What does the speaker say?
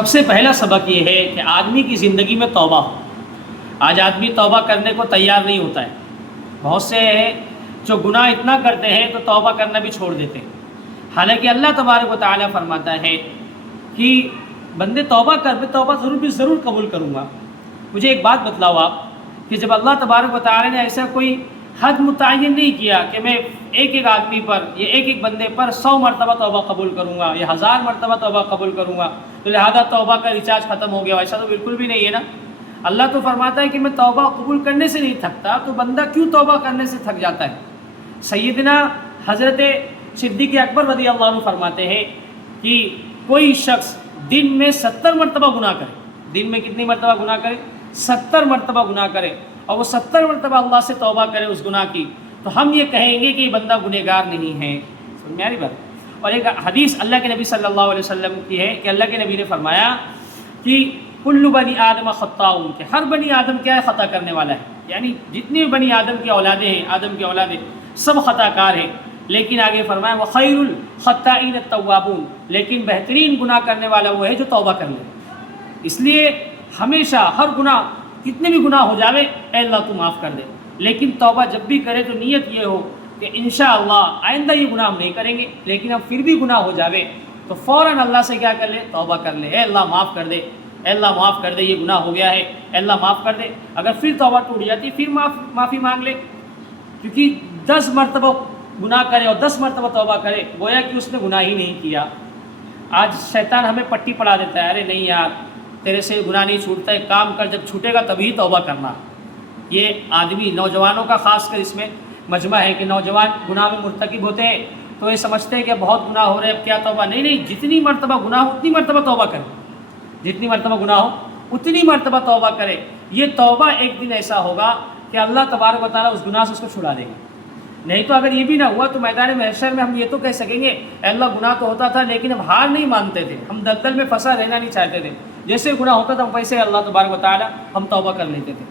سب سے پہلا سبق یہ ہے کہ آدمی کی زندگی میں توبہ ہو۔ آج آدمی توبہ کرنے کو تیار نہیں ہوتا ہے۔ بہت سے ہیں جو گناہ اتنا کرتے ہیں تو توبہ کرنا بھی چھوڑ دیتے ہیں، حالانکہ اللہ تبارک و تعالیٰ فرماتا ہے کہ بندے توبہ کر، میں توبہ ضرور قبول کروں گا۔ مجھے ایک بات بتلاؤ آپ کہ جب اللہ تبارک و تعالیٰ نے ایسا کوئی حد متعین نہیں کیا کہ میں ایک آدمی پر یا ایک بندے پر 100 مرتبہ توبہ قبول کروں گا یا 1000 مرتبہ توبہ قبول کروں گا تو لہذا توبہ کا ریچارج ختم ہو گیا، ایسا تو بالکل بھی نہیں ہے نا۔ اللہ تو فرماتا ہے کہ میں توبہ قبول کرنے سے نہیں تھکتا، تو بندہ کیوں توبہ کرنے سے تھک جاتا ہے؟ سیدنا حضرت صدیق اکبر رضی اللہ عنہ فرماتے ہیں کہ کوئی شخص دن میں 70 مرتبہ گناہ کرے، دن میں کتنی مرتبہ گناہ کرے؟ 70 مرتبہ گناہ کرے، اور وہ 70 مرتبہ اللہ سے توبہ کرے اس گناہ کی، تو ہم یہ کہیں گے کہ یہ بندہ گنہگار نہیں ہے۔ سمجھ میں آ رہی بات؟ اور ایک حدیث اللہ کے نبی صلی اللہ علیہ وسلم کی ہے کہ اللہ کے نبی نے فرمایا کہ کل بنی آدم خطاؤن، کہ ہر بنی آدم کیا ہے؟ خطا کرنے والا ہے، یعنی جتنی بھی بنی آدم کی اولادیں ہیں، آدم کی اولادیں سب خطا کار ہیں، لیکن آگے فرمایا وخیر الخطائین التوابون، لیکن بہترین گناہ کرنے والا وہ ہے جو توبہ کر لے۔ اس لیے ہمیشہ ہر گناہ کتنے بھی گناہ ہو جاوے اے اللہ تو معاف کر دے، لیکن توبہ جب بھی کرے تو نیت یہ ہو کہ انشاءاللہ آئندہ یہ گناہ ہم نہیں کریں گے، لیکن اب پھر بھی گناہ ہو جاوے تو فوراً اللہ سے کیا کر لے؟ توبہ کر لے، اے اللہ معاف کر دے، اے اللہ معاف کر دے، یہ گناہ ہو گیا ہے، اے اللہ معاف کر دے۔ اگر پھر توبہ ٹوٹ جاتی پھر معافی مانگ لے، کیونکہ 10 مرتبہ گناہ کرے اور 10 مرتبہ توبہ کرے گویا کہ اس نے گناہ ہی نہیں کیا۔ آج شیطان ہمیں پٹی پڑھا دیتا ہے، ارے نہیں یار تیرے سے گناہ نہیں چھوٹتا ہے، کام کر، جب چھوٹے گا تبھی توبہ کرنا۔ یہ آدمی نوجوانوں کا خاص کر اس میں مجمع ہے کہ نوجوان گناہ میں مرتکب ہوتے ہیں تو یہ سمجھتے ہیں کہ بہت گناہ ہو رہے ہیں اب کیا توبہ؟ نہیں، جتنی مرتبہ گناہ ہو اتنی مرتبہ توبہ کرے، جتنی مرتبہ گناہ ہو اتنی مرتبہ توبہ کرے۔ یہ توبہ ایک دن ایسا ہوگا کہ اللہ تبارک و تعالیٰ اس گناہ سے اس کو چھڑا دے گا۔ نہیں تو اگر یہ بھی نہ ہوا تو میدان محشر میں ہم یہ تو کہہ سکیں گے اے اللہ گناہ تو ہوتا تھا لیکن ہم ہار نہیں مانتے تھے، ہم دلدل میں پھنسا رہنا نہیں چاہتے تھے، جیسے گناہ ہوتا تھا ویسے اللہ تبارک و تعالیٰ ہم توبہ کر لیتے تھے۔